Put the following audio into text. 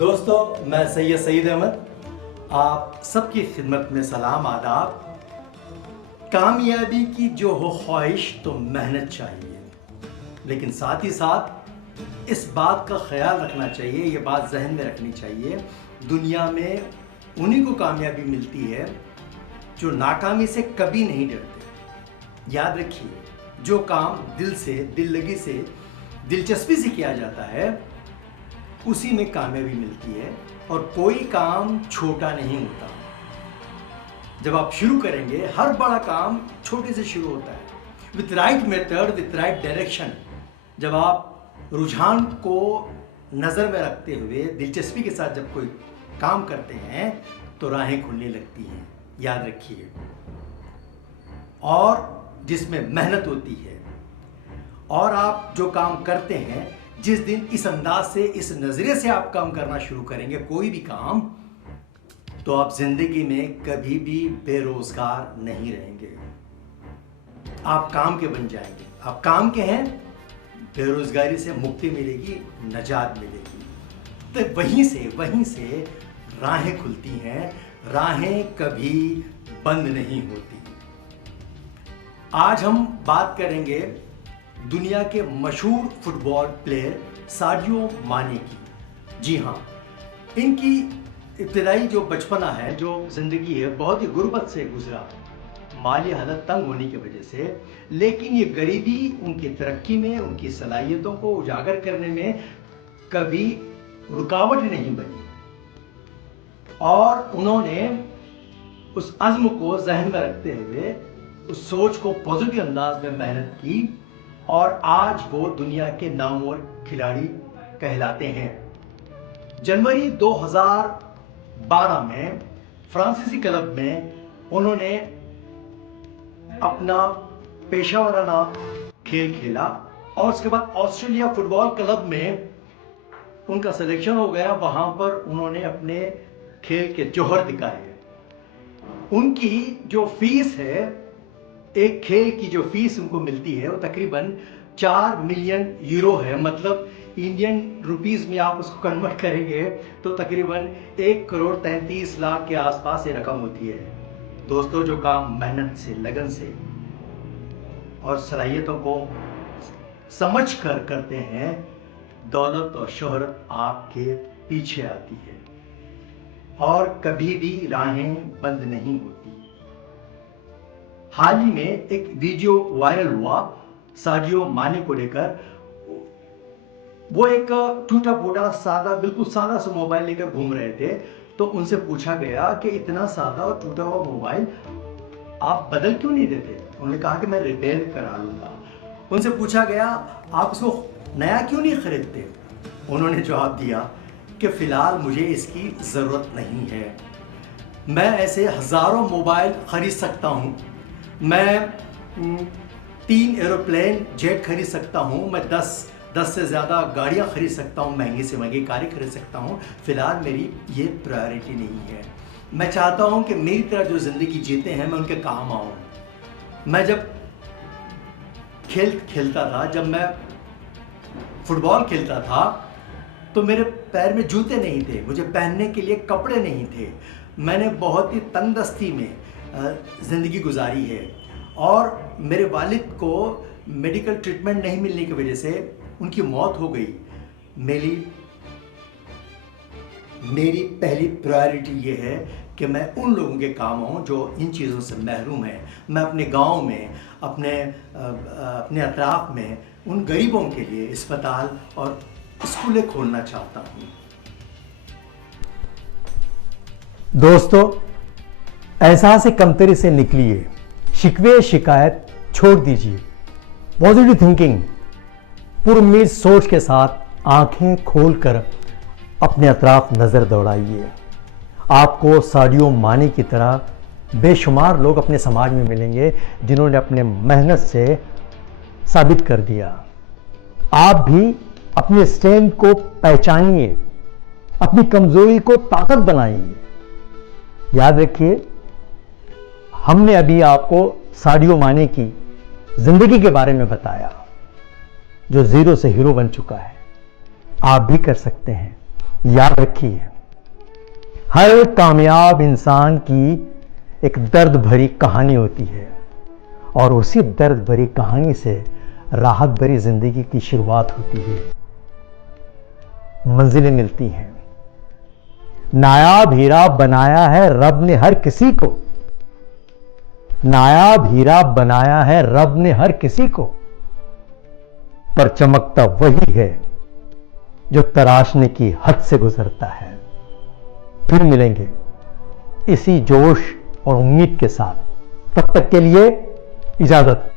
दोस्तों, मैं सैयद सईद अहमद आप सबकी खिदमत में सलाम आदाब। कामयाबी की जो हो ख्वाहिश तो मेहनत चाहिए, लेकिन साथ ही साथ इस बात का ख्याल रखना चाहिए, ये बात जहन में रखनी चाहिए, दुनिया में उन्हीं को कामयाबी मिलती है जो नाकामी से कभी नहीं डरते। याद रखिए, जो काम दिल से, दिल लगी से, दिलचस्पी से किया जाता है उसी में कामयाबी मिलती है, और कोई काम छोटा नहीं होता। जब आप शुरू करेंगे, हर बड़ा काम छोटे से शुरू होता है। With right method, with right direction, जब आप रुझान को नज़र में रखते हुए दिलचस्पी के साथ जब कोई काम करते हैं तो राहें खुलने लगती हैं। याद रखिए, और जिसमें मेहनत होती है, और आप जो काम करते हैं, जिस दिन इस अंदाज से, इस नज़रिए से आप काम करना शुरू करेंगे कोई भी काम, तो आप जिंदगी में कभी भी बेरोजगार नहीं रहेंगे। आप काम के बन जाएंगे। आप काम के हैं, बेरोजगारी से मुक्ति मिलेगी, नजात मिलेगी। तो वहीं से राहें खुलती हैं, राहें कभी बंद नहीं होती। आज हम बात करेंगे दुनिया के मशहूर फुटबॉल प्लेयर साडियो माने की। जी हाँ, इनकी इब्तदाई जो बचपना है, जो ज़िंदगी है, बहुत ही गुर्बत से गुजरा, माली हालत तंग होने की वजह से। लेकिन ये गरीबी उनकी तरक्की में, उनकी सलाहियतों को उजागर करने में कभी रुकावट नहीं बनी, और उन्होंने उस अज़्म को जहन में रखते हुए, उस सोच को पॉजिटिव अंदाज में मेहनत की, और आज वो दुनिया के नामवर खिलाड़ी कहलाते हैं। जनवरी 2012 में फ्रांसीसी क्लब में उन्होंने अपना पेशेवराना खेल खेला, और उसके बाद ऑस्ट्रेलिया फुटबॉल क्लब में उनका सिलेक्शन हो गया। वहां पर उन्होंने अपने खेल के जौहर दिखाए। उनकी जो फीस है, एक खेल की जो फीस उनको मिलती है, वो तकरीबन 4 मिलियन यूरो है। मतलब इंडियन रुपीस में आप उसको कन्वर्ट करेंगे तो तकरीबन 1 करोड़ 33 लाख के आसपास ये रकम होती है। दोस्तों, जो काम मेहनत से, लगन से और सलाहियतों को समझ कर करते हैं, दौलत और शोहरत आपके पीछे आती है, और कभी भी राहें बंद नहीं होती। हाल ही में एक वीडियो वायरल हुआ साडियो माने को लेकर। वो एक टूटा फूटा सादा, बिल्कुल सादा सा मोबाइल लेकर घूम रहे थे। तो उनसे पूछा गया कि इतना सादा और टूटा हुआ मोबाइल आप बदल क्यों नहीं देते? उन्होंने कहा कि मैं रिपेयर करा लूंगा। उनसे पूछा गया, आप इसको नया क्यों नहीं खरीदते? उन्होंने जवाब दिया कि फिलहाल मुझे इसकी ज़रूरत नहीं है। मैं ऐसे हज़ारों मोबाइल खरीद सकता हूँ, मैं 3 एरोप्लेन जेट खरीद सकता हूँ, मैं 10 से ज़्यादा गाड़ियाँ खरीद सकता हूँ, महंगी से महंगी कारें खरीद सकता हूँ। फिलहाल मेरी ये प्रायोरिटी नहीं है। मैं चाहता हूँ कि मेरी तरह जो ज़िंदगी जीते हैं, मैं उनके काम आऊँ। मैं जब खेलता था, जब मैं फुटबॉल खेलता था, तो मेरे पैर में जूते नहीं थे, मुझे पहनने के लिए कपड़े नहीं थे। मैंने बहुत ही तंगदस्ती में ज़िंदगी गुजारी है, और मेरे वालिद को मेडिकल ट्रीटमेंट नहीं मिलने की वजह से उनकी मौत हो गई। मेरी पहली प्रायोरिटी ये है कि मैं उन लोगों के काम आऊँ जो इन चीज़ों से महरूम हैं। मैं अपने गांव में, अपने अतराफ़ में उन गरीबों के लिए अस्पताल और स्कूलें खोलना चाहता हूँ। दोस्तों, एहसास कमतरी से निकलिए, शिकवे शिकायत छोड़ दीजिए, पॉजिटिव थिंकिंग, पुरुम्मीद सोच के साथ आंखें खोलकर अपने अतराफ नज़र दौड़ाइए। आपको साडियो माने की तरह बेशुमार लोग अपने समाज में मिलेंगे जिन्होंने अपने मेहनत से साबित कर दिया। आप भी अपने स्ट्रेंथ को पहचानिए, अपनी कमजोरी को ताकत बनाइए। याद रखिए, हमने अभी आपको साडियो माने की जिंदगी के बारे में बताया, जो जीरो से हीरो बन चुका है। आप भी कर सकते हैं। याद रखिए, हर कामयाब इंसान की एक दर्द भरी कहानी होती है और उसी दर्द भरी कहानी से राहत भरी जिंदगी की शुरुआत होती है, मंजिलें मिलती हैं। नायाब हीरा बनाया है रब ने हर किसी को, नायाब हीरा बनाया है रब ने हर किसी को, पर चमकता वही है जो तराशने की हद से गुजरता है। फिर मिलेंगे इसी जोश और उम्मीद के साथ, तब तक के लिए इजाजत।